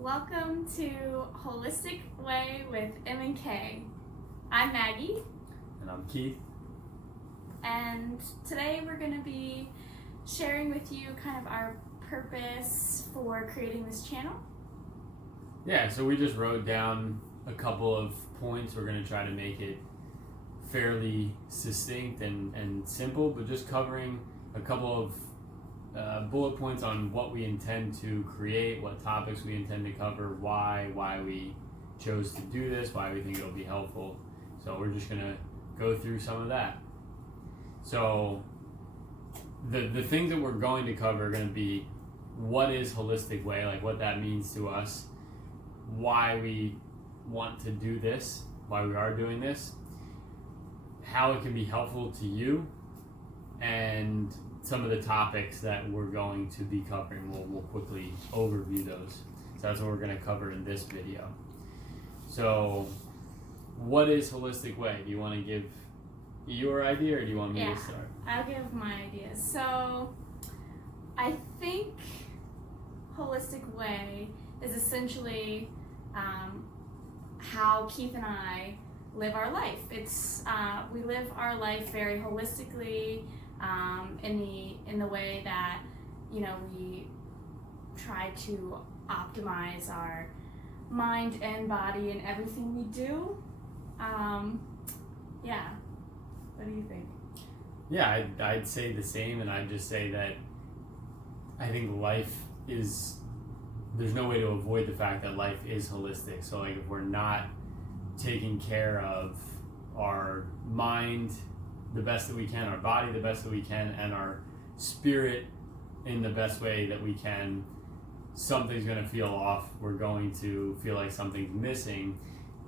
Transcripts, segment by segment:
Welcome to Holistic Way with M and K. I'm Maggie, And I'm Keith. and today we're going to be sharing with you kind of our purpose for creating this channel. Yeah, so we just wrote down a couple of points. We're going to try to make it fairly succinct and simple, but just covering a couple of bullet points on what we intend to create, what topics we intend to cover, why we chose to do this, why we think it'll be helpful. So we're just going to go through some of that. So the things that we're going to cover are going to be what is Holistic Way, like what that means to us, why we want to do this, why we are doing this, how it can be helpful to you, and some of the topics that we're going to be covering. We'll quickly overview those. So that's what we're going to cover in this video. So what is Holistic Way? Do you want to give your idea or do you want me to start? I'll give my ideas. So I think Holistic Way is essentially how Keith and I live our life. It's we live our life very holistically, in the way that we try to optimize our mind and body in everything we do. Yeah. What do you think? Yeah, I'd say the same, and I'd just say that I think life is, there's no way to avoid the fact that life is holistic. So like if we're not taking care of our mind the best that we can, our body the best that we can, and our spirit in the best way that we can, something's going to feel off. We're going to feel like something's missing.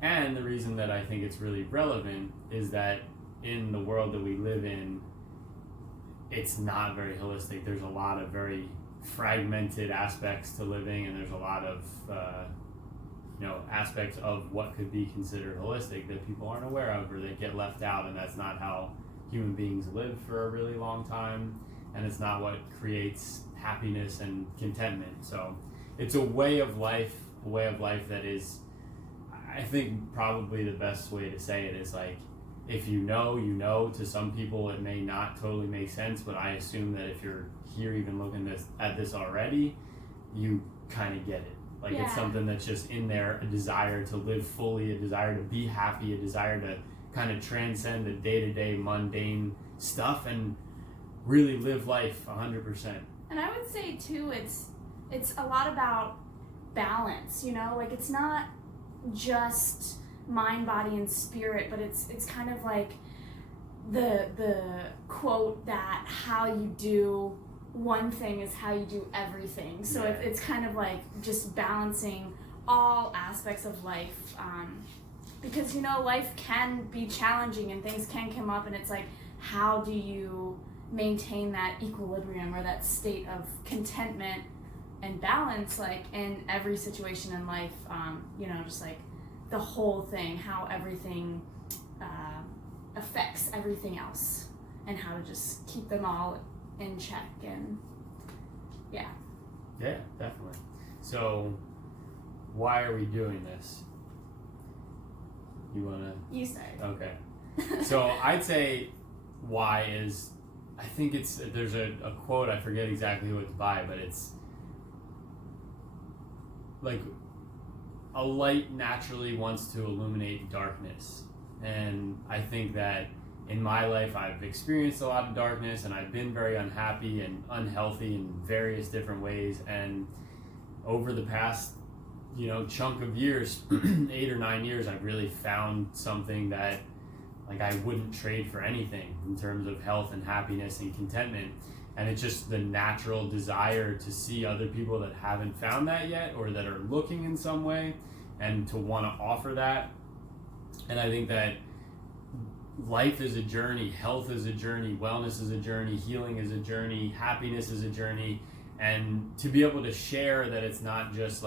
And the reason that I think it's really relevant is that in the world that we live in, it's not very holistic. There's a lot of very fragmented aspects to living, and there's a lot of aspects of what could be considered holistic that people aren't aware of, or they get left out, and that's not how human beings live for a really long time, and it's not what creates happiness and contentment. So it's a way of life that is, I think probably the best way to say it is like, if you know. To some people it may not totally make sense, but I assume that if you're here even looking at this already, you kind of get it. Like It's something that's just in there, a desire to live fully, a desire to be happy, a desire to kind of transcend the day-to-day mundane stuff and really live life 100%. And I would say too, it's a lot about balance, like it's not just mind, body, and spirit, but it's kind of like the quote that how you do one thing is how you do everything. So it's kind of like just balancing all aspects of life, because life can be challenging and things can come up, and it's like, how do you maintain that equilibrium or that state of contentment and balance, like in every situation in life, just like the whole thing, how everything affects everything else, and how to just keep them all in check. And yeah, definitely. So why are we doing this? You start. Okay. So I'd say why is, I think there's a quote, I forget exactly who it's by, but it's like, a light naturally wants to illuminate darkness. And I think that in my life I've experienced a lot of darkness, and I've been very unhappy and unhealthy in various different ways. And over the past chunk of years, 8 or 9 years, I've really found something that like I wouldn't trade for anything in terms of health and happiness and contentment. And it's just the natural desire to see other people that haven't found that yet, or that are looking in some way, and to want to offer that. And I think that life is a journey, health is a journey, wellness is a journey, healing is a journey, happiness is a journey. And to be able to share that it's not just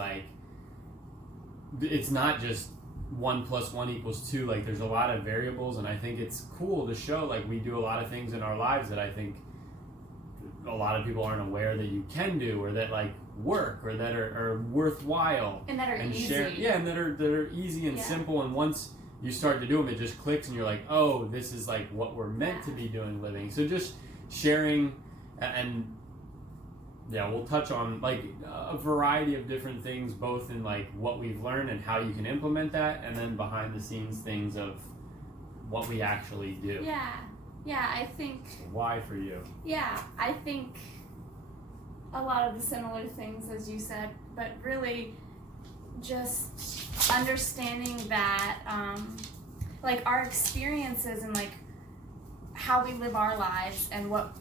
1 + 1 = 2, like there's a lot of variables. And I think it's cool to show, like, we do a lot of things in our lives that I think a lot of people aren't aware that you can do, or that like work or that are worthwhile and that are and easy. and that are easy and simple, and once you start to do them, it just clicks and you're like, oh, this is like what we're meant to be doing living. So just sharing, and we'll touch on like a variety of different things, both in like what we've learned and how you can implement that, and then behind the scenes things of what we actually do. I think Why for you? I think a lot of the similar things as you said, but really just understanding that like our experiences and like how we live our lives and what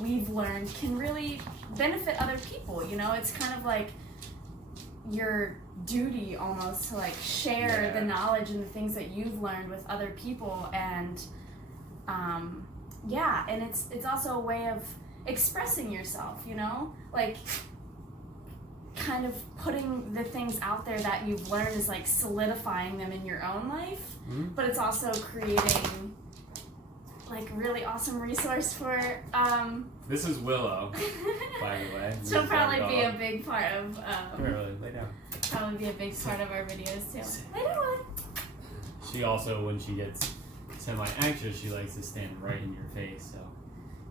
we've learned can really benefit other people. It's kind of like your duty almost to like share the knowledge and the things that you've learned with other people, and and it's also a way of expressing yourself, like kind of putting the things out there that you've learned is like solidifying them in your own life, but it's also creating like really awesome resource for this is Willow, by the way. She'll probably be a big part of lay down. Probably be a big part of our videos too. Lay down. She also, when she gets semi-anxious, she likes to stand right in your face, so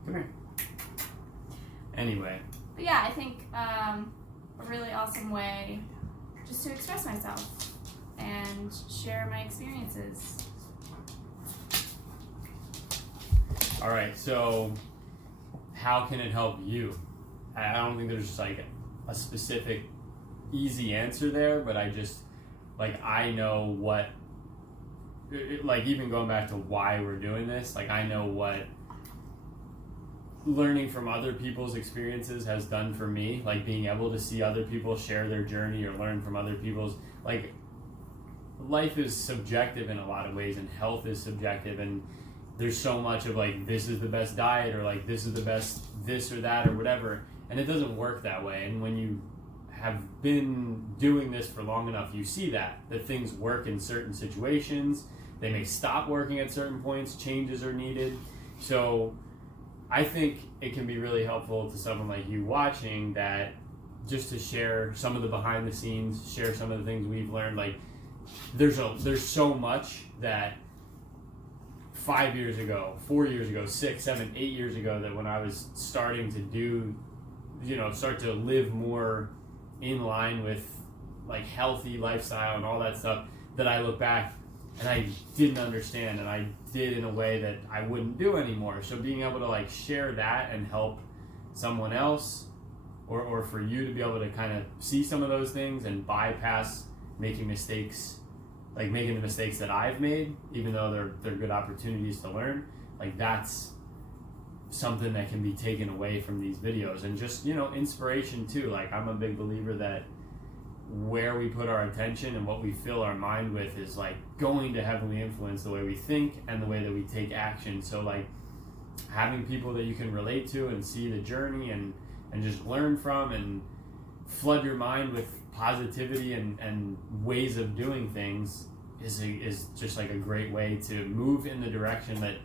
come here. Anyway. But yeah, I think a really awesome way just to express myself and share my experiences. All right, so how can it help you? I don't think there's just like a specific easy answer there, but I just, like, I know what, like, even going back to why we're doing this, like, I know what learning from other people's experiences has done for me, like being able to see other people share their journey or learn from other people's, like, life is subjective in a lot of ways, and health is subjective, and there's so much of like, this is the best diet, or like, this is the best this or that or whatever, and it doesn't work that way. And when you have been doing this for long enough, you see that things work in certain situations, they may stop working at certain points, changes are needed. So I think it can be really helpful to someone like you watching that, just to share some of the behind the scenes, share some of the things we've learned. Like, there's so much that 5 years ago, 4 years ago, 6, 7, 8 years ago, that when I was starting to do, start to live more in line with like healthy lifestyle and all that stuff, that I look back and I didn't understand, and I did in a way that I wouldn't do anymore. So being able to like share that and help someone else, or for you to be able to kind of see some of those things and bypass making mistakes, like making the mistakes that I've made, even though they're good opportunities to learn, like that's something that can be taken away from these videos. And just, inspiration too. Like, I'm a big believer that where we put our attention and what we fill our mind with is like going to heavily influence the way we think and the way that we take action. So like having people that you can relate to and see the journey and just learn from and flood your mind with positivity and ways of doing things is just like a great way to move in the direction that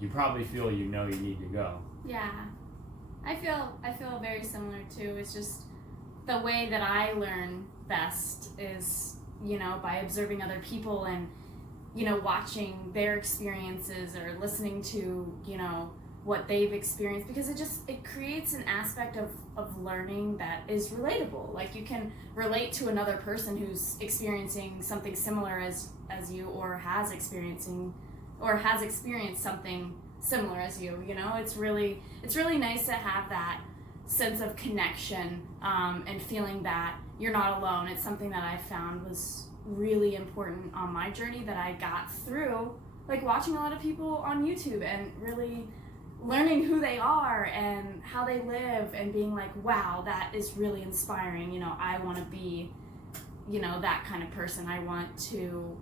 you probably feel you need to go. Yeah. I feel very similar too. It's just the way that I learn best is, by observing other people and, watching their experiences or listening to, what they've experienced, because it creates an aspect of learning that is relatable. Like, you can relate to another person who's experiencing something similar as you, or has experienced something similar as you. It's really nice to have that sense of connection, and feeling that you're not alone. It's something that I found was really important on my journey, that I got through like watching a lot of people on YouTube and really learning who they are and how they live, and being like, wow, that is really inspiring. I want to be, that kind of person. I want to,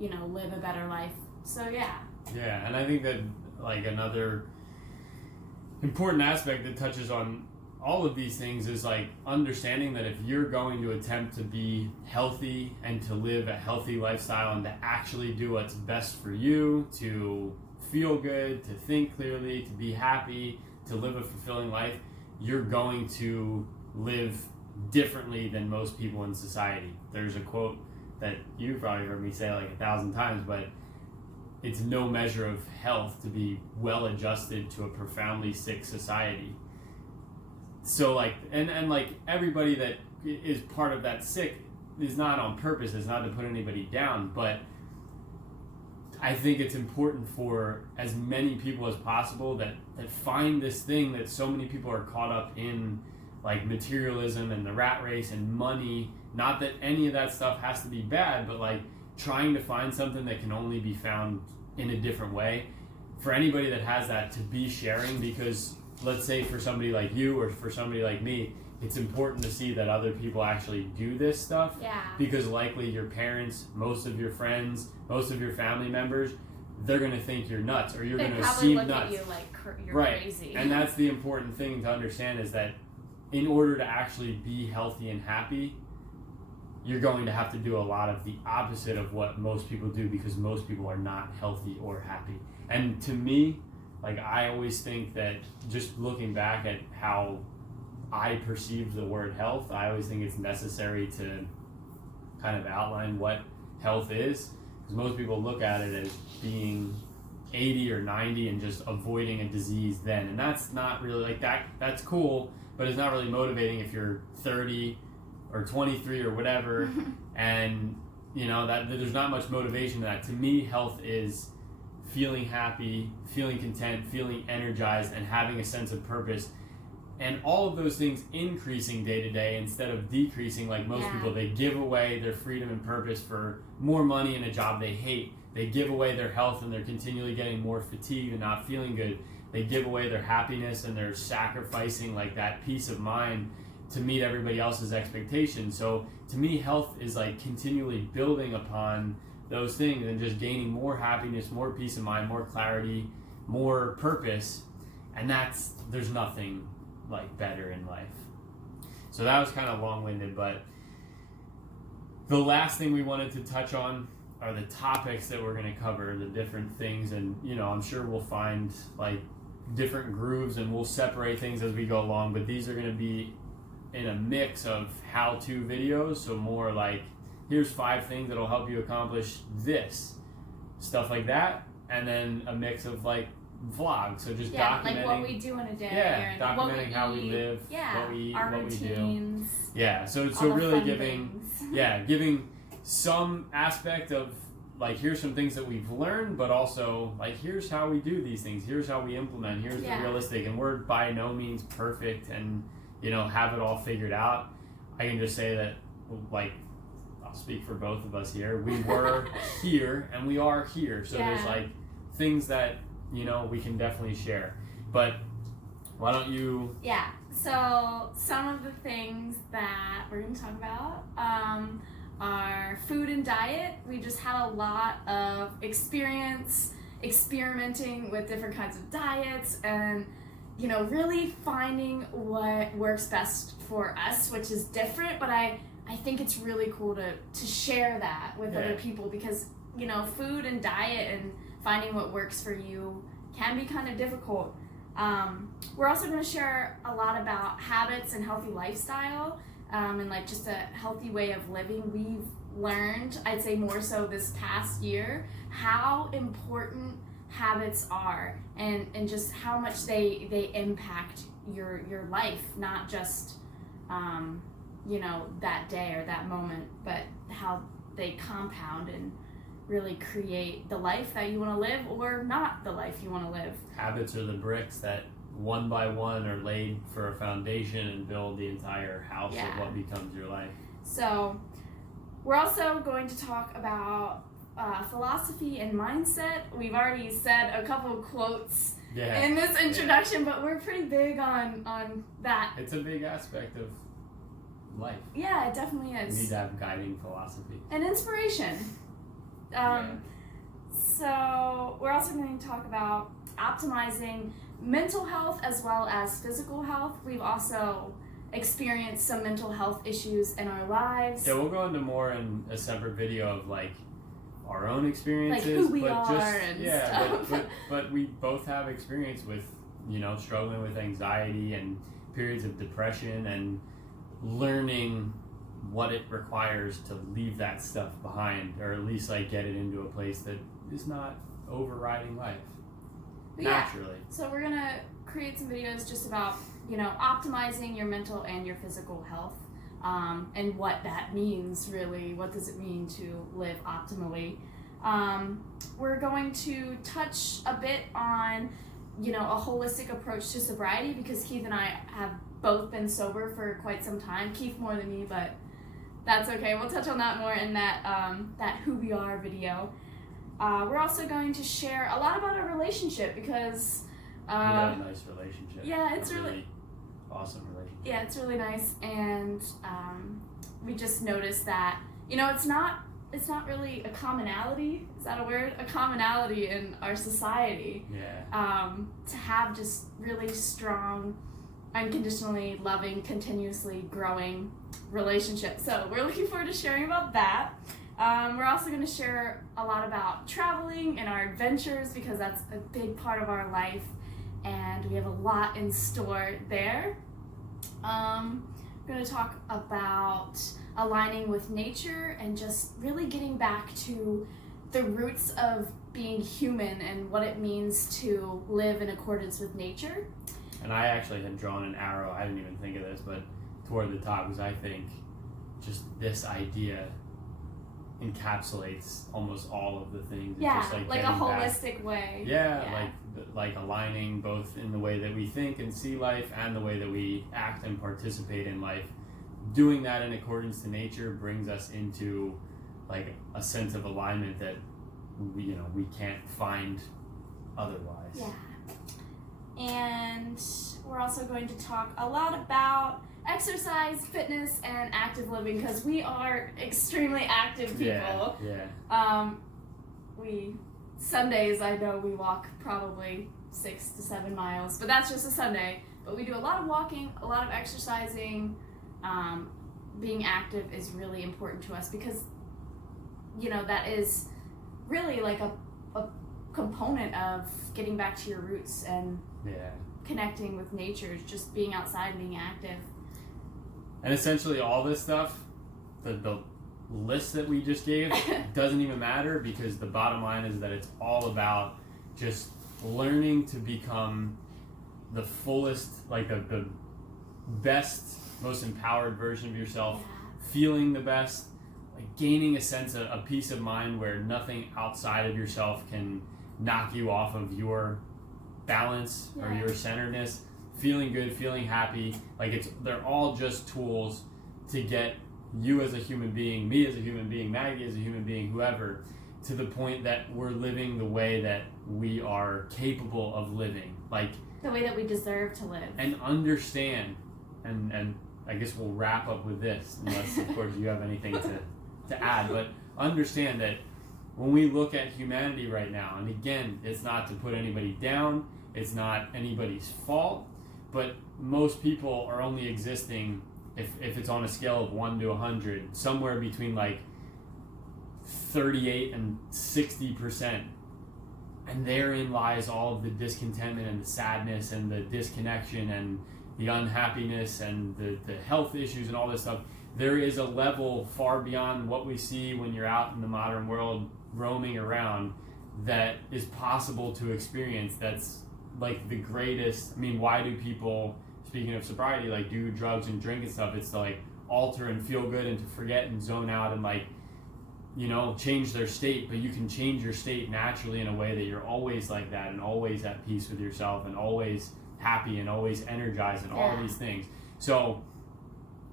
live a better life. So yeah. Yeah, and I think that like another important aspect that touches on all of these things is like understanding that if you're going to attempt to be healthy and to live a healthy lifestyle and to actually do what's best for you, to feel good, to think clearly, to be happy, to live a fulfilling life, you're going to live differently than most people in society. There's a quote that you've probably heard me say like 1,000 times, but it's no measure of health to be well adjusted to a profoundly sick society. So like, and like everybody that is part of that sick is not on purpose, it's not to put anybody down, but I think it's important for as many people as possible that find this thing that so many people are caught up in, like materialism and the rat race and money. Not that any of that stuff has to be bad, but like trying to find something that can only be found in a different way. For anybody that has that, to be sharing, because let's say for somebody like you or for somebody like me, it's important to see that other people actually do this stuff. Yeah. Because likely your parents, most of your friends, most of your family members, they're going to think you're nuts, or you're going to seem nuts. They probably look at you like you're right. crazy. And that's the important thing to understand, is that in order to actually be healthy and happy, you're going to have to do a lot of the opposite of what most people do, because most people are not healthy or happy. And to me, like, I always think that, just looking back at how I perceive the word health, I always think it's necessary to kind of outline what health is, because most people look at it as being 80 or 90 and just avoiding a disease then, and that's not really like that. That's cool, but it's not really motivating if you're 30 or 23 or whatever. And you know that there's not much motivation to that. To me, health is feeling happy, feeling content, feeling energized, and having a sense of purpose. And all of those things increasing day to day instead of decreasing like most people. They give away their freedom and purpose for more money and a job they hate. They give away their health and they're continually getting more fatigued and not feeling good. They give away their happiness and they're sacrificing like that peace of mind to meet everybody else's expectations. So to me, health is like continually building upon those things and just gaining more happiness, more peace of mind, more clarity, more purpose. And there's nothing like better in life. So that was kind of long-winded, but the last thing we wanted to touch on are the topics that we're going to cover, the different things. And you know, I'm sure we'll find like different grooves and we'll separate things as we go along, but these are going to be in a mix of how-to videos. So more like, here's 5 things that'll help you accomplish this, stuff like that, and then a mix of like vlogs, so just documenting like what we do in a day, and documenting how we eat, live, what we eat, our what routines, we do. So really giving some aspect of like, here's some things that we've learned, but also like, here's how we do these things, here's how we implement, here's the realistic. And we're by no means perfect and you know have it all figured out. I can just say that, like, I'll speak for both of us here, we were here and we are here, so there's like things that you know we can definitely share. But why don't you so some of the things that we're going to talk about are food and diet. We just had a lot of experimenting with different kinds of diets, and you know, really finding what works best for us, which is different, but I think it's really cool to share that with other people, because you know, food and diet and finding what works for you can be kind of difficult. We're also going to share a lot about habits and healthy lifestyle, and like just a healthy way of living. We've learned, I'd say more so this past year, how important habits are, and just how much they impact your life, not just you know, that day or that moment, but how they compound and really create the life that you want to live, or not the life you want to live. Habits are the bricks that one by one are laid for a foundation and build the entire house of what becomes your life. So we're also going to talk about philosophy and mindset. We've already said a couple of quotes in this introduction, but we're pretty big on that. It's a big aspect of life. Yeah, it definitely is. You need to have guiding philosophy. And inspiration. So we're also going to talk about optimizing mental health as well as physical health. We've also experienced some mental health issues in our lives. Yeah, we'll go into more in a separate video of like our own experiences, like who we but are and stuff. But we both have experience with, you know, struggling with anxiety and periods of depression, and learning what it requires to leave that stuff behind, or at least like get it into a place that is not overriding life But naturally. So we're gonna create some videos just about, optimizing your mental and your physical health, and what that means really. What does it mean to live optimally? We're going to touch a bit on, a holistic approach to sobriety, because Keith and I have both been sober for quite some time. Keith more than me, but that's okay. We'll touch on that more in that Who We Are video. We're also going to share a lot about our relationship, because We have a nice relationship. Yeah, it's really awesome relationship. Yeah, it's really nice, and we just noticed that it's not really a commonality. Is that a word? A commonality in our society. Yeah. To have just really strong, unconditionally loving, continuously growing relationship. So we're looking forward to sharing about that. We're also going to share a lot about traveling and our adventures, because that's a big part of our life, and we have a lot in store there. We're going to talk about aligning with nature and just really getting back to the roots of being human and what it means to live in accordance with nature. And I actually had drawn an arrow, I didn't even think of this, but toward the top, because I think just this idea encapsulates almost all of the things. Yeah, just like a holistic way. Yeah, like aligning both in the way that we think and see life and the way that we act and participate in life. Doing that in accordance to nature brings us into like a sense of alignment that we can't find otherwise. Yeah. And we're also going to talk a lot about exercise, fitness, and active living, because we are extremely active people. Yeah. Sundays, I know we walk probably 6 to 7 miles, but that's just a Sunday. But we do a lot of walking, a lot of exercising. Being active is really important to us, because that is really like a component of getting back to your roots and connecting with nature, just being outside and being active. And essentially all this stuff, the list that we just gave doesn't even matter, because the bottom line is that it's all about just learning to become the fullest, like the best, most empowered version of yourself, feeling the best, like gaining a sense of a peace of mind where nothing outside of yourself can knock you off of your balance or your centeredness, feeling good, feeling happy. Like they're all just tools to get you as a human being, me as a human being, Maggie as a human being, whoever, to the point that we're living the way that we are capable of living, like the way that we deserve to live. And understand, and I guess we'll wrap up with this, unless of course you have anything to add, but understand that when we look at humanity right now, and again, it's not to put anybody down, it's not anybody's fault, but most people are only existing, if it's on a scale of 1 to 100, somewhere between like 38 and 60%. And therein lies all of the discontentment and the sadness and the disconnection and the unhappiness and the health issues and all this stuff. There is a level far beyond what we see when you're out in the modern world roaming around that is possible to experience. That's like the greatest. I mean, why do people, speaking of sobriety, like do drugs and drink and stuff? It's to like alter and feel good and to forget and zone out and like, change their state. But you can change your state naturally in a way that you're always like that and always at peace with yourself and always happy and always energized and all of these things. So,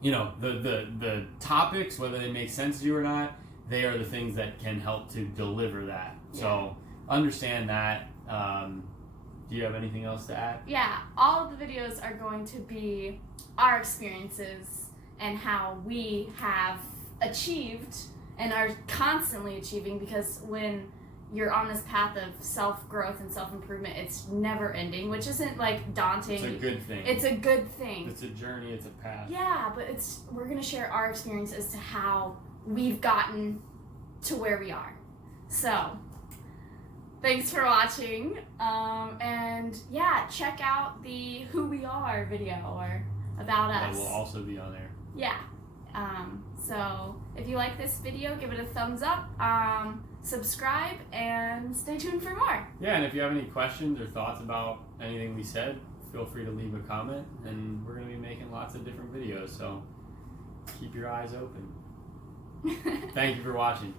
the topics, whether they make sense to you or not, they are the things that can help to deliver that. So understand that. Do you have anything else to add? Yeah, all of the videos are going to be our experiences and how we have achieved and are constantly achieving, because when you're on this path of self-growth and self-improvement, it's never ending, which isn't like daunting. It's a good thing. It's a good thing. It's a journey, it's a path. Yeah, but we're going to share our experience as to how we've gotten to where we are. So, thanks for watching. And check out the Who We Are video or about us. That will also be on there. Yeah. So if you like this video, give it a thumbs up, subscribe, and stay tuned for more. Yeah, and if you have any questions or thoughts about anything we said, feel free to leave a comment, and we're going to be making lots of different videos, so keep your eyes open. Thank you for watching.